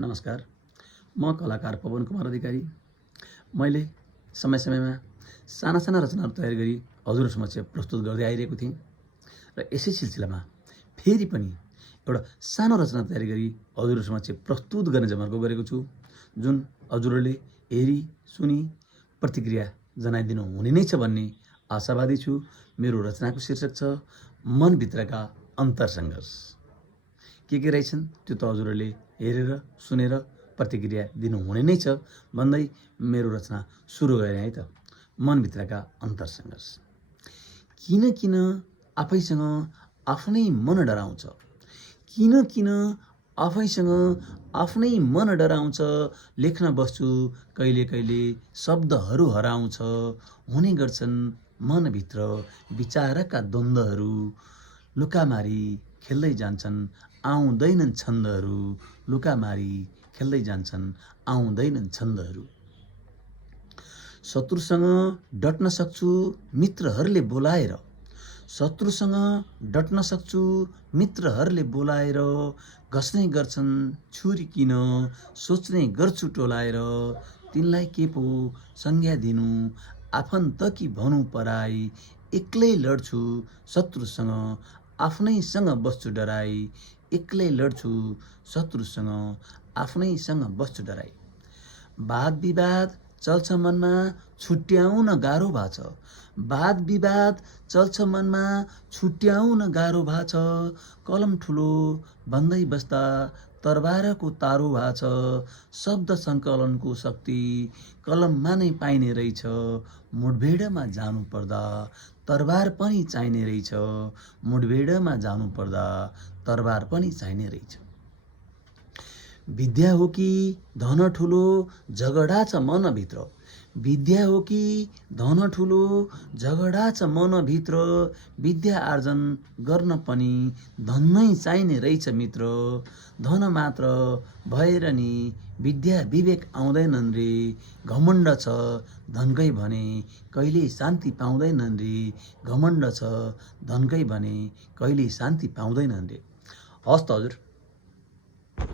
नमस्कार, म कलाकार पवन कुमार अधिकारी। मैले समय समयमा साना साना रचनाहरू तयार गरी हजुर समक्ष प्रस्तुत गर्दै आइरहेको थिएँ र यसै सिलसिलामा फेरि पनि एउटा सानो रचना तयार गरी हजुर समक्ष प्रस्तुत गर्ने जमर्को गरेको छु, जुन हजुरहरूले हेरी सुनी प्रतिक्रिया जनाइदिनु हुने नै छ भन्ने आशावादी छु। मेरो रचनाको शीर्षक छ मनभित्रका अन्तरसङ्घर्ष। के रहेछन् त्यो त हजुरहरूले हेरेर सुनेर प्रतिक्रिया दिनुहुने नै छ भन्दै मेरो रचना सुरु गरेँ है त। मनभित्रका अन्तरसङ्घर्ष। किन आफैसँग आफ्नै मन डराउँछ, किन आफैसँग आफ्नै मन डराउँछ। लेख्न बस्छु कहिले शब्दहरू हराउँछ, हुने गर्छन् मनभित्र विचारका द्वन्द्वहरू। लुकामारी खेल्दै जान्छन् आउँदैनन् छन्दहरू, लुकामारी खेल्दै जान्छन् आउँदैनन् छन्दहरू। शत्रुसँग डट्न सक्छु मित्रहरूले बोलाएर, शत्रुसँग डट्न सक्छु मित्रहरूले बोलाएर। घस्ने गर्छन् छुरी किन सोच्ने गर्छु टोलाएर। तिनलाई के पो संज्ञा दिनु आफन्त कि भनौँ पराई। एक्लै लड्छु शत्रुसँग आफ्नैसँग बस्छु डराई। एक्लै लड्छु शत्रुसँग आफ्नैसँग बस्छु डराई। वाद विवाद चल्छ मनमा छुट्याउन गाह्रो भाछ, वाद विवाद चल्छ मनमा छुट्याउन गाह्रो भाछ। कलम ठुलो बन्दै बस्दा तरबारको तारो भाछ। शब्द सङ्कलनको शक्ति कलममा नै पाइने रहेछ। मुठभेडमा जानु पर्दा तरबार पनि चाहिने रहेछ, मुठभेडमा जानु पर्दा तरबार पनि चाहिने रहेछ। विद्या हो कि धन ठुलो झगडा छ मनभित्र, विद्या हो कि धन ठुलो झगडा छ मनभित्र। विद्या आर्जन गर्न पनि धन नै चाहिने रहेछ मित्र। धन मात्र भएर नि विद्या विवेक आउँदैनन् रे। घमण्ड छ धनकै भने कहिले शान्ति पाउँदैनन् रे। घमण्ड छ धनकै भने कहिले शान्ति पाउँदैनन् रे। हस् त हजुर।